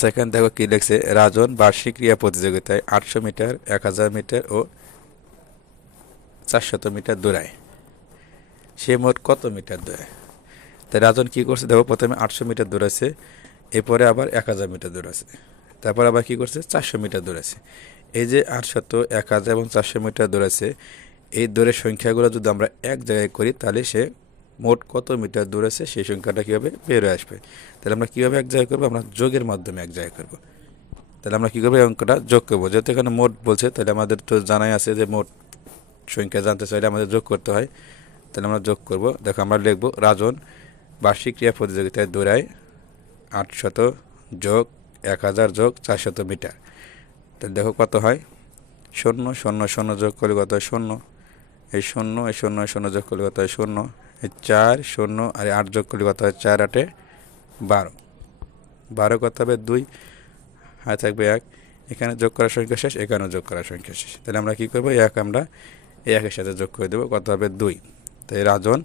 সেখানে দেখো কি লিখছে রাজন বার্ষিক ক্রিয়া প্রতিযোগিতায় আটশো মিটার, এক হাজার মিটার ও চারশত মিটার দৌড়ায়। সে মোট কত মিটার দৌড়ায়? তাই রাজন কি করছে? দেখো, প্রথমে আটশো মিটার দৌড়াচ্ছে, এরপরে আবার এক হাজার মিটার দৌড়াচ্ছে, তারপর আবার কি করছে? চারশো মিটার দৌড়াচ্ছে। এই যে আটশত, এক হাজার এবং চারশো মিটার দৌড়াচ্ছে, এই দৌড়ের সংখ্যাগুলো যদি আমরা এক জায়গায় করি, তাহলে সে মোট কত মিটার দূর আছে সেই সংখ্যাটা কীভাবে বের আসবে? তাহলে আমরা কীভাবে এক জায়গায় করব? আমরা যোগের মাধ্যমে এক জায়গায় করব। তাহলে আমরা কী করব এই অঙ্কটা যোগ করব? যেহেতু এখানে মোট বলছে, তাহলে আমাদের তো জানাই আছে যে মোট সংখ্যা জানতে চাইলে আমাদের যোগ করতে হয়। তাহলে আমরা যোগ করব। দেখো আমরা লিখব রাজন, বার্ষিক ক্রিয়া প্রতিযোগিতায় দৌড়ায় আটশত যোগ এক হাজার যোগ চারশত মিটার। তাহলে দেখো কত হয়? শূন্য শূন্য শূন্য যোগ করলে কত হয়? শূন্য। এই শূন্য এই শূন্য এই শূন্য যোগ করলে কত হয়? শূন্য। এই চার, শূন্য, আর আট যোগ করলে কত হয়? চার, আটে বারো। বারো কত হবে? দুই। হাতে থাকবে এক। এখানে যোগ করার সংখ্যা শেষ, এখানেও যোগ করার সংখ্যা শেষ। তাহলে আমরা কী করব? এক আমরা একের সাথে যোগ করে দেবো। কত হবে? দুই। তাই রাজন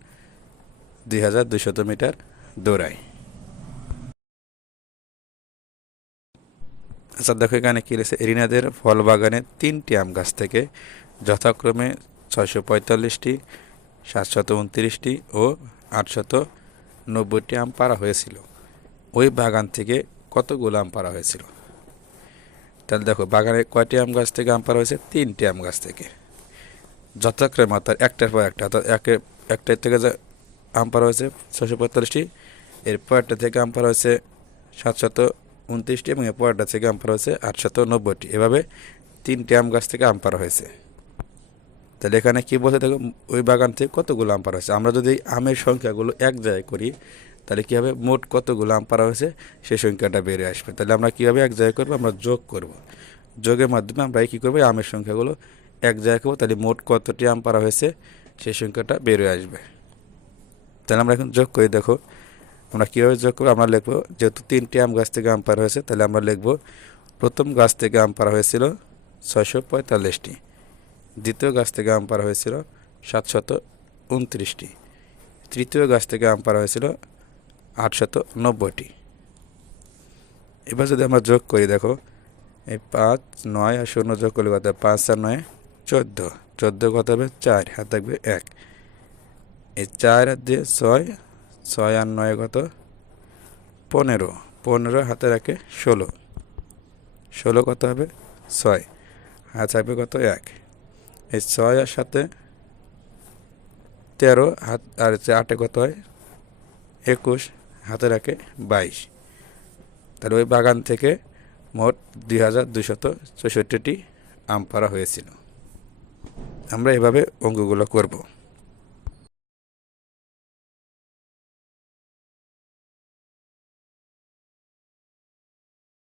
দুই হাজার দুইশত মিটার দৌড়ায়। আচ্ছা দেখো এখানে কী রয়েছে রিনাদের ফল বাগানে তিনটি আম গাছ থেকে যথাক্রমে ছয়শো পঁয়তাল্লিশটি, সাতশত উনত্রিশটি ও আটশত নব্বইটি আম পাড়া হয়েছিল। ওই বাগান থেকে কতগুলো আম পাড়া হয়েছিল? তাহলে দেখো, বাগানে কয়টি আম গাছ থেকে আম পাড়া হয়েছে? তিনটি আম গাছ থেকে। যথাক্রমে অর্থাৎ একটার পর একটা, অর্থাৎ একে, একটার থেকে যে আম পাড়া হয়েছে ছশো পঁয়তাল্লিশটি, এর থেকে আম পাড়া হয়েছে সাতশত উনত্রিশটি এবং এর পরেরটা থেকে আম পাড়া হয়েছে আটশত নব্বইটি। এভাবে তিনটি আম গাছ থেকে আম পাড়া হয়েছে। তাহলে এখানে কী বলছে দেখো, ওই বাগান থেকে কতগুলো আম পাড়া হয়েছে? আমরা যদি আমের সংখ্যাগুলো এক জায়গায় করি, তাহলে কী হবে? মোট কতগুলো আম পাড়া হয়েছে? সেই সংখ্যাটা বেড়ে আসবে। তাহলে আমরা কীভাবে এক জায়গায় করব? আমরা যোগ করব। যোগের মাধ্যমে আমরা কী করব? আমের সংখ্যাগুলো এক জায়গায় করব। তাহলে মোট কতটি আম পাড়া হয়েছে? সেই সংখ্যাটা হয়ে আসবে। তাহলে আমরা এখন যোগ করি। দেখো, আমরা কীভাবে যোগ করব? আমরা লিখব, যেহেতু তিনটি আম গাছ থেকে আম পাড়া হয়েছে, তাহলে আমরা লিখব, প্রথম গাছ থেকে আম পাড়া হয়েছিল ছয়শো পঁয়তাল্লিশটি। দ্বিতীয় গাছ থেকে আম পাড়া হয়েছিল সাতশত উনত্রিশটি। তৃতীয় গাছ থেকে আম পাড়া হয়েছিল আটশত নব্বইটি। এবার যদি আমরা যোগ করি, দেখো, এই পাঁচ, নয় আর শূন্য যোগ করলে কত? পাঁচ আর নয়, চোদ্দ। চোদ্দ কত হবে? চার। হাত থাকবে এক। এই চার আর দিয়ে ছয় ছয় আর নয় কত? পনেরো। পনেরো হাতে রাখে ষোলো। ষোলো কত হবে? ছয়। হাত থাকবে কত? এক। এই ছয় আর সাথে তেরো হাত, আর আটে কত হয়? একুশ হাতে রাখে বাইশ। তাহলে ওই বাগান থেকে মোট দুই হাজার দুশত চৌষট্টিটি আম পাড়া হয়েছিল। আমরা এভাবে অঙ্গগুলো করব।